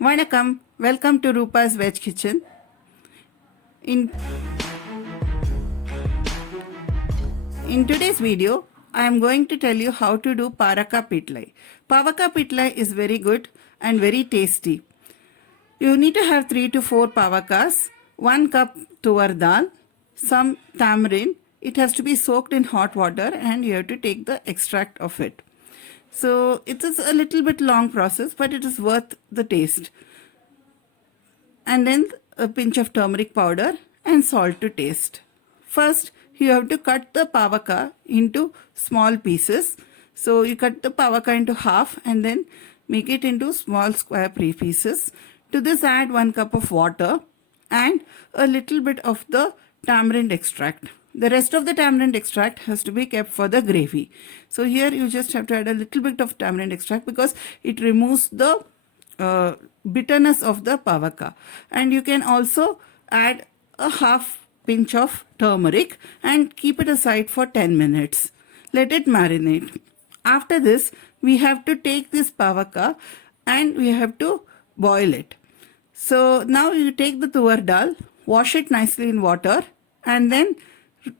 Vanakkam, welcome to Rupa's Veg Kitchen. In, in today's video, I am going to tell you how to do Paraka Pitlai. Pavaka Pitlai is very good and very tasty. You need to have 3 to 4 pavakas, 1 cup tuvar dal, some tamarind. It has to be soaked in hot water and you have to take the extract of it. So it is a little bit long process, but it is worth the taste. And then a pinch of turmeric powder and salt to taste. First, you have to cut the pavaka into small pieces. So you cut the pavaka into half and then make it into small square pieces. To this add 1 cup of water and a little bit of the tamarind extract. The rest of the tamarind extract has to be kept for the gravy. So here you just have to add a little bit of tamarind extract because it removes the bitterness of the pavaka. And you can also add a half pinch of turmeric and keep it aside for 10 minutes. Let it marinate. After this, we have to take this pavaka and we have to boil it. So now you take the tuvar dal, wash it nicely in water and then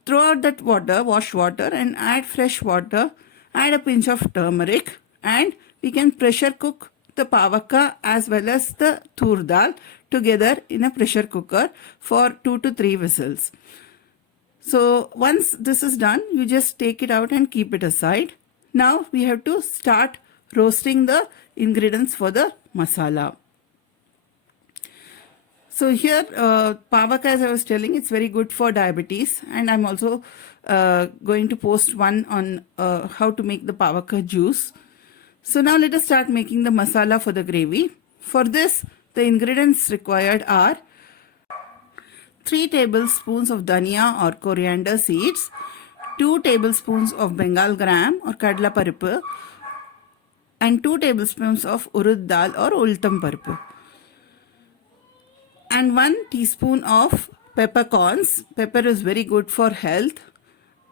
throw out that water, wash water and add fresh water, add a pinch of turmeric and we can pressure cook the pavaka as well as the tur dal together in a pressure cooker for 2 to 3 whistles. So once this is done, you just take it out and keep it aside. Now we have to start roasting the ingredients for the masala. So here, pavaka, as I was telling, it's very good for diabetes. And I'm also going to post one on how to make the pavaka juice. So now let us start making the masala for the gravy. For this, the ingredients required are 3 tablespoons of dhania or coriander seeds, 2 tablespoons of Bengal gram or kadla parippu, and 2 tablespoons of urud dal or ultam parippu. And 1 teaspoon of peppercorns. Pepper is very good for health.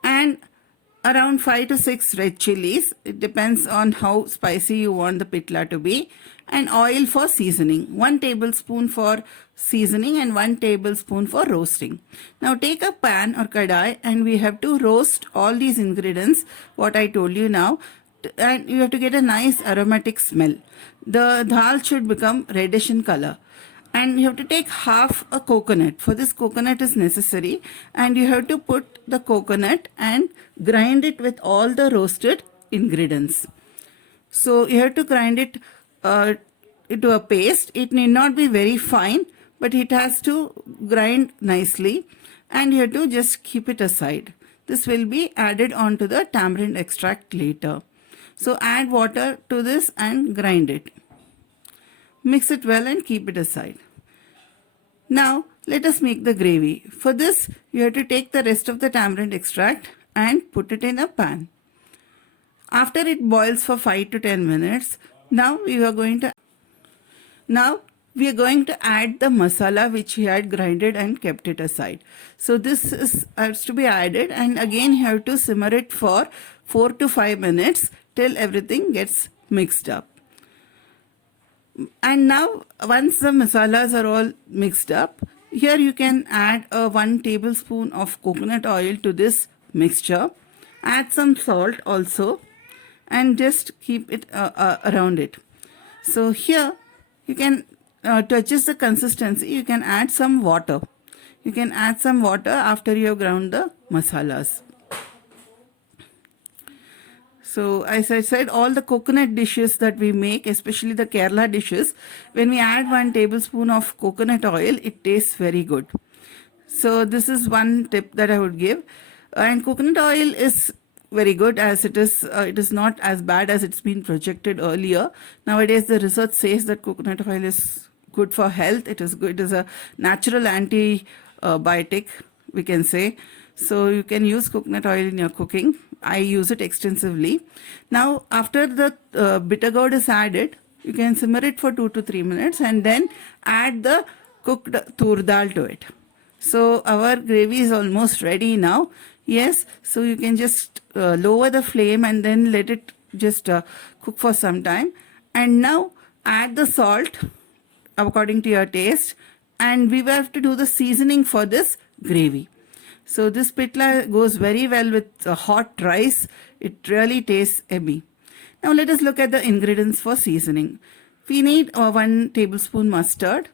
And around 5 to 6 red chilies. It depends on how spicy you want the pitla to be. And oil for seasoning. 1 tablespoon for seasoning and 1 tablespoon for roasting. Now take a pan or kadai and we have to roast all these ingredients, what I told you now. And you have to get a nice aromatic smell. The dal should become reddish in color. And you have to take half a coconut. For this, coconut is necessary. And you have to put the coconut and grind it with all the roasted ingredients. So you have to grind it into a paste. It need not be very fine, but it has to grind nicely. And you have to just keep it aside. This will be added onto the tamarind extract later. So add water to this and grind it. Mix it well and keep it aside. Now let us make the gravy. For this, you have to take the rest of the tamarind extract and put it in a pan. After it boils for 5 to 10 minutes, now we are going to add the masala which we had grinded and kept it aside. So this has to be added and again you have to simmer it for 4 to 5 minutes till everything gets mixed up. And now once the masalas are all mixed up, here you can add 1 tablespoon of coconut oil to this mixture. Add some salt also and just keep it around it. So here you can to adjust the consistency, you can add some water. You can add some water after you have ground the masalas. So as I said, all the coconut dishes that we make, especially the Kerala dishes, when we add 1 tablespoon of coconut oil, it tastes very good. So this is one tip that I would give. And coconut oil is very good as it is not as bad as it's been projected earlier. Nowadays the research says that coconut oil is good for health. It is good. It is a natural antibiotic, we can say. So you can use coconut oil in your cooking. I use it extensively. Now after the bitter gourd is added, you can simmer it for 2 to 3 minutes and then add the cooked tur dal to it. So our gravy is almost ready now. Yes, so you can just lower the flame and then let it just cook for some time. And now add the salt according to your taste, and we will have to do the seasoning for this gravy. So this pitla goes very well with hot rice. It really tastes yummy. Now let us look at the ingredients for seasoning. We need 1 tablespoon mustard,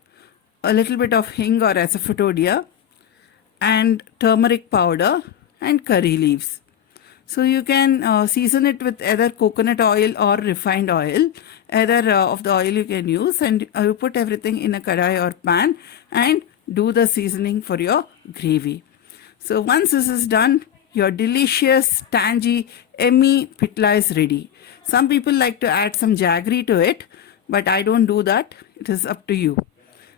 a little bit of hing or asafoetida, and turmeric powder and curry leaves. So you can season it with either coconut oil or refined oil. Either of the oil you can use, and you put everything in a kadai or pan and do the seasoning for your gravy. So once this is done, your delicious, tangy, yummy pitla is ready. Some people like to add some jaggery to it, but I don't do that. It is up to you.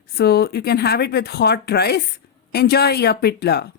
So you can have it with hot rice. Enjoy your pitla.